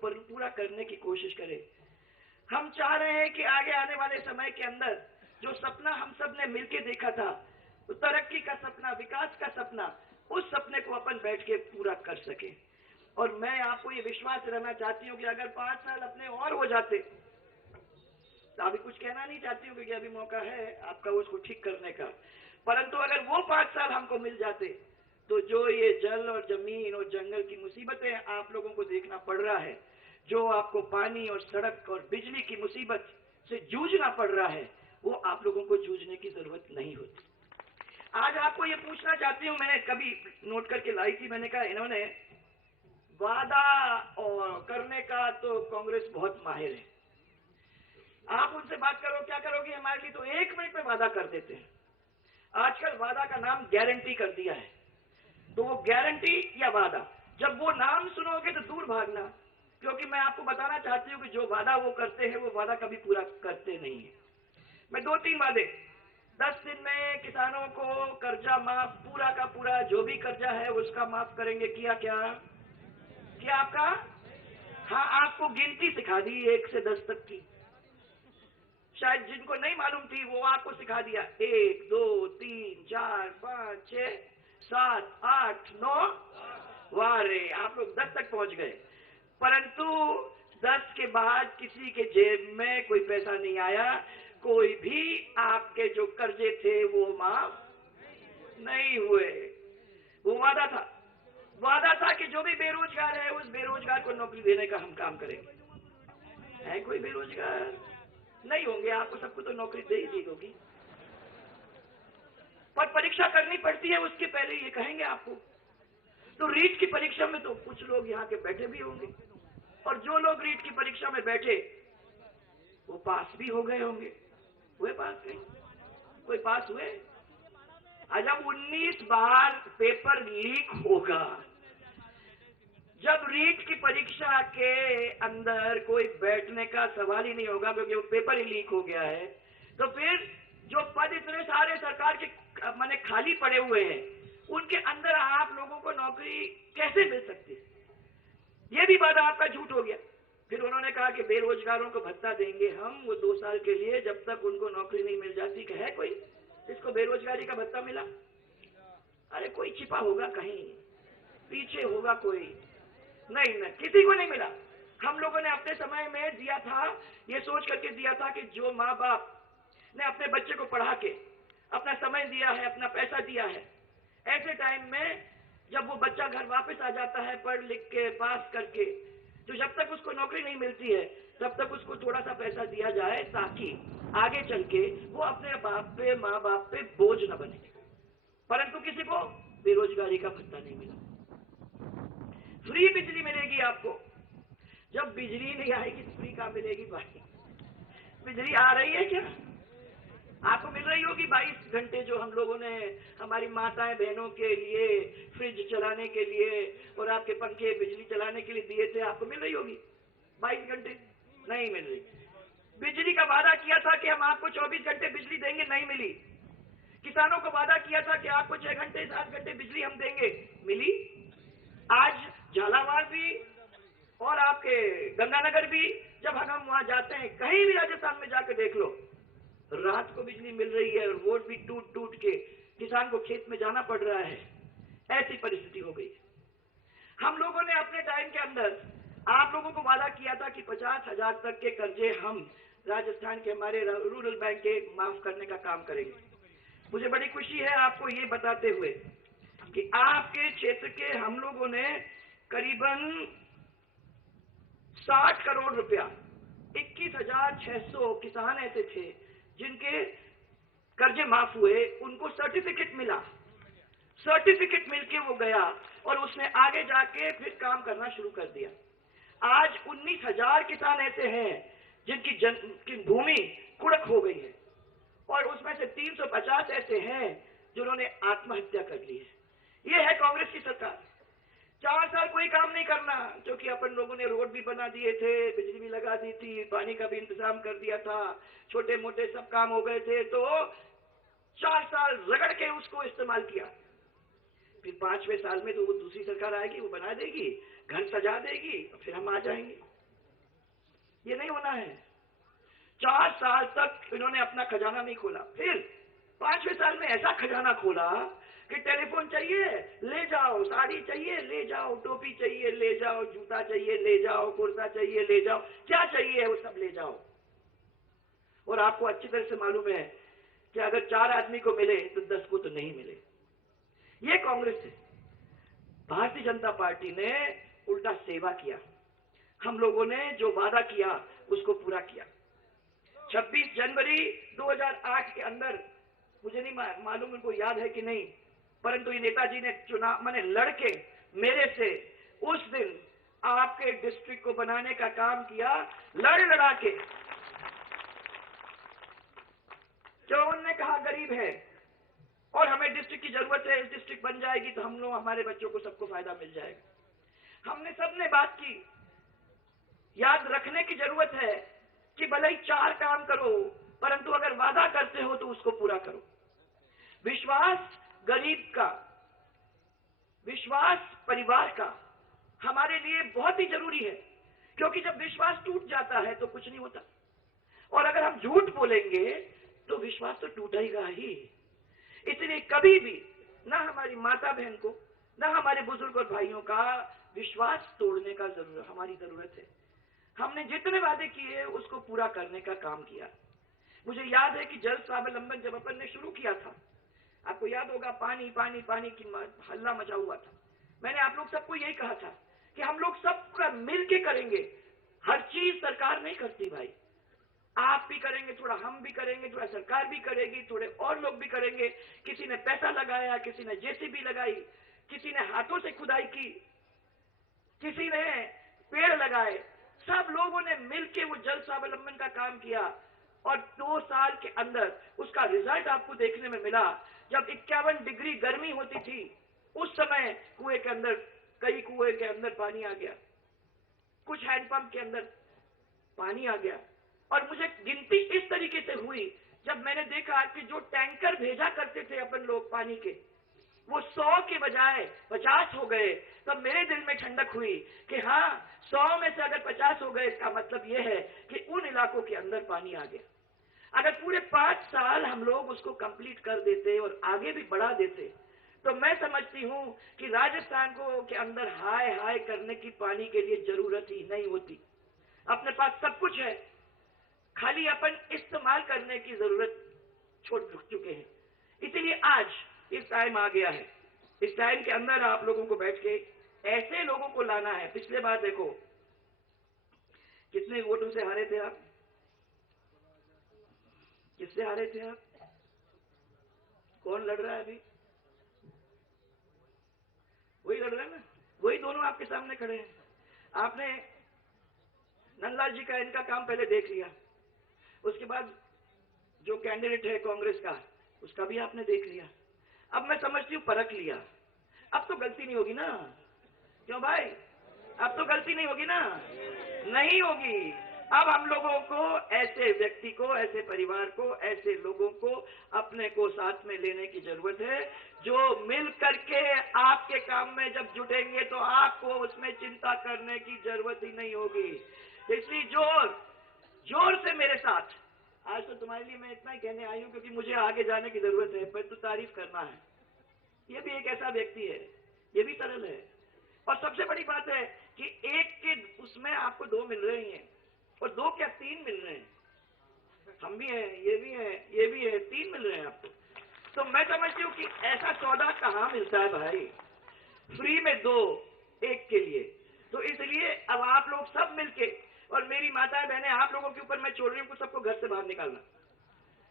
पूरा करने की कोशिश करें। हम चाह रहे हैं कि आगे आने वाले समय के अंदर जो सपना हम सब ने मिलकर देखा था, तो तरक्की का सपना, विकास का सपना, उस सपने को अपन बैठ के पूरा कर सके। और मैं आपको ये विश्वास दिलाना चाहती हूँ कि अगर 5 साल अपने और हो जाते, तो अभी कुछ कहना नहीं चाहती हूँ क्योंकि अभी मौका है आपका उसको ठीक करने का, परंतु अगर वो 5 साल हमको मिल जाते, तो जो ये जल और जमीन और जंगल की मुसीबतें आप लोगों को देखना पड़ रहा है, जो आपको पानी और सड़क और बिजली की मुसीबत से जूझना पड़ रहा है, वो आप लोगों को जूझने की जरूरत नहीं होती। आज आपको ये पूछना चाहती हूँ, मैंने कभी नोट करके लाई थी, मैंने कहा इन्होंने वादा और करने का तो कांग्रेस बहुत माहिर है। आप उनसे बात करो, क्या करोगे हमारे लिए, तो 1 मिनट में वादा कर देते हैं। आजकल वादा का नाम गारंटी कर दिया है, तो वो गारंटी या वादा, जब वो नाम सुनोगे तो दूर भागना, क्योंकि मैं आपको बताना चाहती हूँ कि जो वादा वो करते हैं वो वादा कभी पूरा करते नहीं है। मैं 2-3 वादे, 10 दिन में किसानों को कर्जा माफ, पूरा का पूरा जो भी कर्जा है उसका माफ करेंगे। किया क्या आपका? हाँ, आपको गिनती सिखा दी 1 से 10 तक की, शायद जिनको नहीं मालूम थी वो आपको सिखा दिया। 1 2 3 4 5 6 7 8 9, वाह रे, आप लोग 10 तक पहुंच गए। परंतु 10 के बाद किसी के जेब में कोई पैसा नहीं आया, कोई भी आपके जो कर्जे थे वो माफ नहीं हुए। वो वादा था कि जो भी बेरोजगार है उस बेरोजगार को नौकरी देने का हम काम करेंगे। है कोई बेरोजगार? नहीं होंगे, आपको सबको तो नौकरी दे ही दी होगी, पर परीक्षा करनी पड़ती है, उसके पहले ये कहेंगे आपको। तो रीट की परीक्षा में तो कुछ लोग यहाँ के बैठे भी होंगे, और जो लोग रीट की परीक्षा में बैठे वो पास भी हो गए होंगे। हुए पास? नहीं कोई पास हुए? जब 19 बार पेपर लीक होगा, जब रीट की परीक्षा के अंदर कोई बैठने का सवाल ही नहीं होगा क्योंकि वो पेपर ही लीक हो गया है, तो फिर जो पद इतने सारे सरकार के माने खाली पड़े हुए हैं, उनके अंदर आप लोगों को नौकरी कैसे मिल सकती है? ये भी वादा आपका झूठ हो गया। फिर उन्होंने कहा कि बेरोजगारों को भत्ता देंगे हम, वो 2 साल के लिए, जब तक उनको नौकरी नहीं मिल जाती। कि है कोई इसको बेरोजगारी का भत्ता मिला? अरे कोई छिपा होगा, कहीं पीछे होगा कोई, नहीं, किसी को नहीं मिला। हम लोगों ने अपने समय में दिया था, ये सोच करके दिया था कि जो माँ बाप ने अपने बच्चे को पढ़ा के अपना समय दिया है, अपना पैसा दिया है, ऐसे टाइम में जब वो बच्चा घर वापस आ जाता है पढ़ लिख के पास करके, तो जब तक उसको नौकरी नहीं मिलती है तब तक उसको थोड़ा सा पैसा दिया जाए ताकि आगे चल के वो अपने बाप पे, माँ बाप पे बोझ न बने। परंतु किसी को बेरोजगारी का भत्ता नहीं मिला। फ्री बिजली मिलेगी आपको। जब बिजली नहीं आएगी तो फ्री कहाँ मिलेगी भाई? बिजली आ रही है क्या? आपको मिल रही होगी 22 घंटे, जो हम लोगों ने हमारी माताएं बहनों के लिए फ्रिज चलाने के लिए और आपके पंखे बिजली चलाने के लिए दिए थे, आपको मिल रही होगी 22 घंटे? नहीं मिल रही। बिजली का वादा किया था कि हम आपको 24 घंटे बिजली देंगे, नहीं मिली। किसानों को वादा किया था कि आपको 6 घंटे 7 घंटे बिजली हम देंगे, मिली। आज झालावाड़ भी और आपके गंगानगर भी, जब हम वहां जाते हैं, कहीं भी राजस्थान में जाकर देख लो, रात को बिजली मिल रही है, रोड भी टूट टूट के किसान को खेत में जाना पड़ रहा है। ऐसी परिस्थिति हो गई। हम लोगों ने अपने टाइम के अंदर आप लोगों को वादा किया था कि 50,000 तक के कर्जे हम राजस्थान के हमारे रूरल बैंक के माफ करने का काम करेंगे। मुझे बड़ी खुशी है आपको ये बताते हुए कि आपके क्षेत्र के हम लोगों ने करीबन 60 करोड़ रुपया, 21,600 किसान ऐसे थे जिनके कर्जे माफ हुए, उनको सर्टिफिकेट मिला। सर्टिफिकेट मिलके वो गया और उसने आगे जाके फिर काम करना शुरू कर दिया। आज 19,000 किसान ऐसे हैं जिनकी भूमि कुड़क हो गई है, और उसमें से 350 ऐसे हैं जिन्होंने आत्महत्या कर ली है। ये है कांग्रेस की सरकार। 4 साल कोई काम नहीं करना, क्योंकि अपन लोगों ने रोड भी बना दिए थे, बिजली भी लगा दी थी, पानी का भी इंतजाम कर दिया था, छोटे मोटे सब काम हो गए थे, तो 4 साल रगड़ के उसको इस्तेमाल किया। फिर 5वें साल में तो वो दूसरी सरकार आएगी, वो बना देगी, घर सजा देगी, फिर हम आ जाएंगे। ये नहीं होना है। 4 साल तक इन्होंने अपना खजाना नहीं खोला, फिर 5वें साल में ऐसा खजाना खोला कि टेलीफोन चाहिए ले जाओ, साड़ी चाहिए ले जाओ, टोपी चाहिए ले जाओ, जूता चाहिए ले जाओ, कुर्ता चाहिए ले जाओ, क्या चाहिए वो सब ले जाओ। और आपको अच्छी तरह से मालूम है कि अगर 4 आदमी को मिले तो 10 को तो नहीं मिले। ये कांग्रेस है। भारतीय जनता पार्टी ने उल्टा सेवा किया, हम लोगों ने जो वादा किया उसको पूरा किया। 26 जनवरी 2008 के अंदर, मुझे नहीं मालूम उनको याद है कि नहीं, परंतु ये नेताजी ने चुनाव मैंने लड़के मेरे से उस दिन आपके डिस्ट्रिक्ट को बनाने का काम किया, लड़ा के। जो उन्होंने कहा गरीब है और हमें डिस्ट्रिक्ट की जरूरत है, इस डिस्ट्रिक्ट बन जाएगी तो हम लोग हमारे बच्चों को सबको फायदा मिल जाएगा। हमने सबने बात की। याद रखने की जरूरत है कि भले ही 4 काम करो, परंतु अगर वादा करते हो तो उसको पूरा करो। विश्वास गरीब का, विश्वास परिवार का हमारे लिए बहुत ही जरूरी है, क्योंकि जब विश्वास टूट जाता है तो कुछ नहीं होता। और अगर हम झूठ बोलेंगे तो विश्वास तो टूटेगा ही। इसलिए कभी भी ना हमारी माता बहन को, ना हमारे बुजुर्ग और भाइयों का विश्वास तोड़ने का हमारी जरूरत है। हमने जितने वादे किए उसको पूरा करने का काम किया। मुझे याद है कि जल स्वावलंबन जब अपन ने शुरू किया था, आपको याद होगा, पानी पानी पानी की हल्ला मचा हुआ था। मैंने आप लोग सबको यही कहा था कि हम लोग सब मिल के करेंगे। हर चीज सरकार नहीं करती भाई, आप भी करेंगे, थोड़ा हम भी करेंगे, थोड़ा सरकार भी करेगी, थोड़े और लोग भी करेंगे। किसी ने पैसा लगाया, किसी ने जेसीबी लगाई, किसी ने हाथों से खुदाई की, किसी ने पेड़ लगाए। सब लोगों ने मिलकर वो जल स्वावलंबन का काम किया और 2 साल के अंदर उसका रिजल्ट आपको देखने में मिला। जब 51 डिग्री गर्मी होती थी उस समय कुएं के अंदर, कई कुएं के अंदर पानी आ गया, कुछ हैंडपंप के अंदर पानी आ गया। और मुझे गिनती इस तरीके से हुई, जब मैंने देखा कि जो टैंकर भेजा करते थे अपन लोग पानी के, वो 100 के बजाय 50 हो गए। तब मेरे दिल में ठंडक हुई कि हाँ, 100 में से अगर 50 हो गए, इसका मतलब यह है कि उन इलाकों के अंदर पानी आ गया। अगर पूरे 5 साल हम लोग उसको कंप्लीट कर देते और आगे भी बढ़ा देते, तो मैं समझती हूं कि राजस्थान को के अंदर हाय हाय करने की पानी के लिए जरूरत ही नहीं होती। अपने पास सब कुछ है, खाली अपन इस्तेमाल करने की जरूरत छोड़ चुके हैं। इसीलिए आज इस टाइम आ गया है। इस टाइम के अंदर आप लोगों को बैठ के ऐसे लोगों को लाना है। पिछले बार देखो कितने वोटों से हारे थे आप, किससे हारे थे आप, कौन लड़ रहा है अभी, वही लड़ रहा है ना, वही दोनों आपके सामने खड़े हैं। आपने नंदलाल जी का, इनका काम पहले देख लिया, उसके बाद जो कैंडिडेट है कांग्रेस का, उसका भी आपने देख लिया। अब मैं समझती हूँ परख लिया, अब तो गलती नहीं होगी ना, क्यों भाई, अब तो गलती नहीं होगी ना, नहीं होगी। अब हम लोगों को ऐसे व्यक्ति को, ऐसे परिवार को, ऐसे लोगों को अपने को साथ में लेने की जरूरत है, जो मिल करके आपके काम में जब जुटेंगे तो आपको उसमें चिंता करने की जरूरत ही नहीं होगी। इसलिए जोर से मेरे साथ, आज तो तुम्हारे लिए मैं इतना ही कहने आई हूं क्योंकि मुझे आगे जाने की जरूरत है, पर तो तारीफ करना है। ये भी एक ऐसा व्यक्ति है, ये भी सरल है। और सबसे बड़ी बात है कि एक के उसमें आपको 2 मिल रहे हैं, और 2 क्या 3 मिल रहे हैं। हम भी हैं, ये भी है, ये भी है, 3 मिल रहे हैं आपको। तो मैं समझती हूँ कि ऐसा सौदा कहाँ मिलता है भाई, फ्री में 2 एक के लिए। तो इसलिए अब आप लोग सब मिलके, और मेरी माताएं बहनें, आप लोगों के ऊपर मैं छोड़ रही हूँ सबको घर से बाहर निकालना,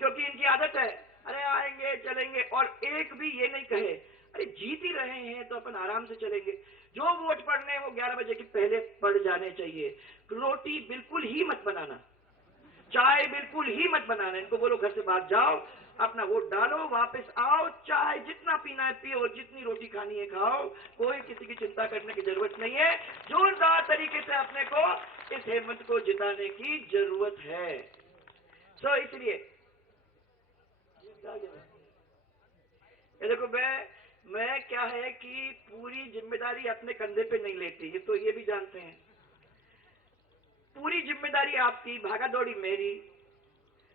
क्योंकि इनकी आदत है, अरे आएंगे चलेंगे, और एक भी ये नहीं कहे अरे जीत ही रहे हैं तो अपन आराम से चलेंगे। जो वोट पड़ने हैं वो 11 बजे के पहले पड़ जाने चाहिए। रोटी बिल्कुल ही मत बनाना, चाय बिल्कुल ही मत बनाना। इनको बोलो घर से बाहर जाओ, अपना वोट डालो, वापस आओ, चाय जितना पीना है पियो और जितनी रोटी खानी है खाओ। कोई किसी की चिंता करने की जरूरत नहीं है। जोरदार तरीके से अपने को इस हेमंत को जिताने की जरूरत है। सो इसलिए ये देखो, मैं क्या है कि पूरी जिम्मेदारी अपने कंधे पे नहीं लेती, ये तो ये भी जानते हैं। पूरी जिम्मेदारी आपकी, भागा दौड़ी मेरी।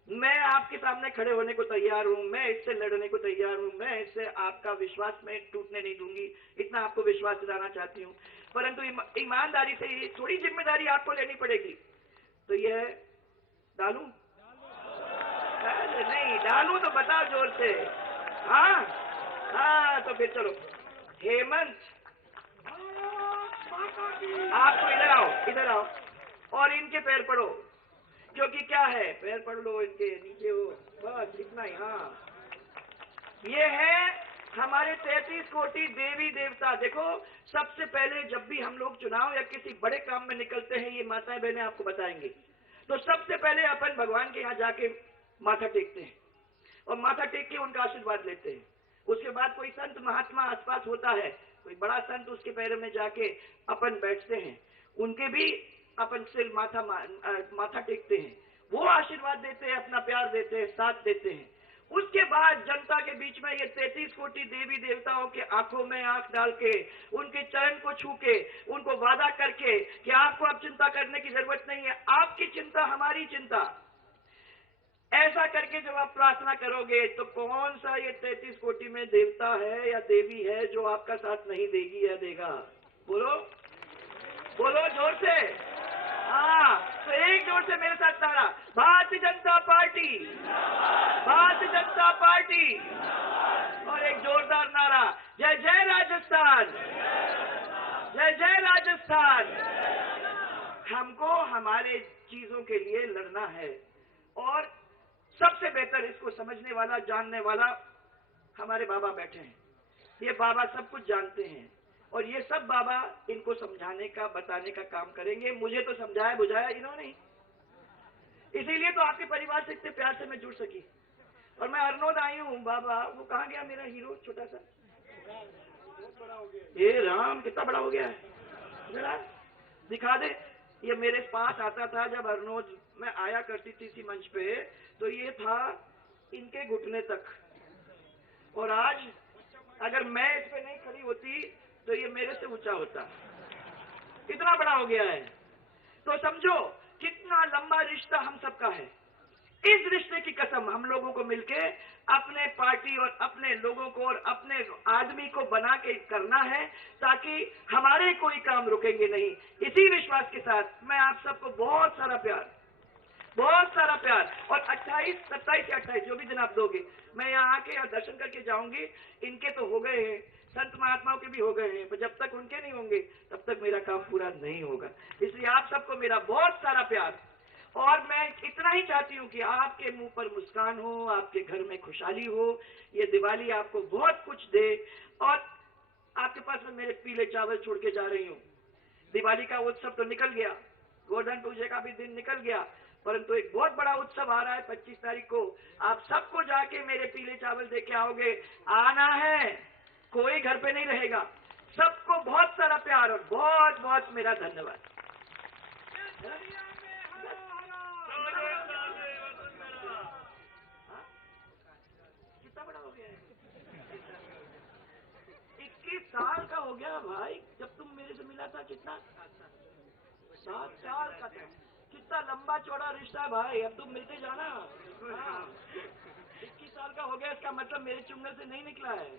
मैं आपके सामने खड़े होने को तैयार हूं, मैं इससे लड़ने को तैयार हूं, मैं इससे आपका विश्वास में टूटने नहीं दूंगी, इतना आपको विश्वास दिलाना चाहती हूं। परंतु ईमानदारी से ये थोड़ी जिम्मेदारी आपको लेनी पड़ेगी। तो यह डालूं? नहीं डालूं तो बताओ जोर से। हाँ हाँ, तो फिर चलो। हेमंत, आपको इधर आओ, इधर आओ और इनके पैर पड़ो, क्योंकि क्या है, पैर पड़ लो इनके नीचे हो, बस इतना ही। हाँ, ये है हमारे 33 कोटि देवी देवता। देखो, सबसे पहले जब भी हम लोग चुनाव या किसी बड़े काम में निकलते हैं, ये माताएं बहनें आपको बताएंगे, तो सबसे पहले अपन भगवान के यहाँ जाके माथा टेकते हैं और माथा टेक के उनका आशीर्वाद लेते हैं। उसके बाद कोई संत महात्मा आसपास होता है, कोई बड़ा संत, उसके पैरों में जाके अपन बैठते हैं, उनके भी अपन सिर माथा टेकते हैं, वो आशीर्वाद देते हैं, अपना प्यार देते हैं, साथ देते हैं। उसके बाद जनता के बीच में ये 33 कोटि देवी देवताओं के आंखों में आंख डाल के, उनके चरण को छू के, उनको वादा करके कि आपको अब चिंता करने की जरूरत नहीं है, आपकी चिंता हमारी चिंता, ऐसा करके जब आप प्रार्थना करोगे तो कौन सा ये 33 कोटि में देवता है या देवी है जो आपका साथ नहीं देगी या देगा? बोलो बोलो जोर से। हाँ, तो एक जोर से मेरे साथ नारा, भारतीय जनता पार्टी, भारतीय जनता पार्टी। और एक जोरदार नारा, जय जय राजस्थान, जय जय राजस्थान। हमको हमारे चीजों के लिए लड़ना है और सबसे बेहतर इसको समझने वाला, जानने वाला हमारे बाबा बैठे हैं। ये बाबा सब कुछ जानते हैं और ये सब बाबा इनको समझाने का, बताने का काम करेंगे। मुझे तो समझाया बुझाया इन्होंने, इसीलिए तो आपके परिवार से इतने प्यार से मैं जुड़ सकी। और मैं हरनौत आई हूँ। बाबा वो कहाँ गया मेरा हीरो छोटा सा? ये राम, कितना बड़ा हो गया है, जरा दिखा दे। ये मेरे पास आता था जब हरनौत मैं आया करती थी इसी मंच पे, तो ये था इनके घुटने तक, और आज अगर मैं इस पे नहीं खड़ी होती तो ये मेरे से ऊंचा होता, इतना बड़ा हो गया है। तो समझो कितना लंबा रिश्ता हम सबका है। इस रिश्ते की कसम हम लोगों को मिलके अपने पार्टी और अपने लोगों को और अपने आदमी को बना के करना है, ताकि हमारे कोई काम रुकेंगे नहीं। इसी विश्वास के साथ मैं आप सबको बहुत सारा प्यार, बहुत सारा प्यार। और 28, 27 या 28 जो भी दिन आप दोगे, मैं यहाँ आके यहाँ दर्शन करके जाऊंगी। इनके तो हो गए हैं, संत महात्माओं के भी हो गए हैं, पर जब तक उनके नहीं होंगे तब तक मेरा काम पूरा नहीं होगा। इसलिए आप सबको मेरा बहुत सारा प्यार। और मैं इतना ही चाहती हूँ कि आपके मुंह पर मुस्कान हो, आपके घर में खुशहाली हो, ये दिवाली आपको बहुत कुछ दे। और आपके पास में मेरे पीले चावल छोड़ के जा रही हूँ। दिवाली का उत्सव तो निकल गया, गोवर्धन पूजा का भी दिन निकल गया, परंतु एक बहुत बड़ा उत्सव आ रहा है 25 तारीख को। आप सबको जाके मेरे पीले चावल दे के आओगे, आना है, कोई घर पे नहीं रहेगा। सबको बहुत सारा प्यार और बहुत बहुत मेरा धन्यवाद। कितना बड़ा हो गया है? 21 साल का हो गया भाई। जब तुम मेरे से मिला था कितना? 7 साल का था। कितना लंबा चौड़ा रिश्ता है भाई। अब तुम मिलते जाना। 21 साल का हो गया, इसका मतलब मेरे चुंगल से नहीं निकला है।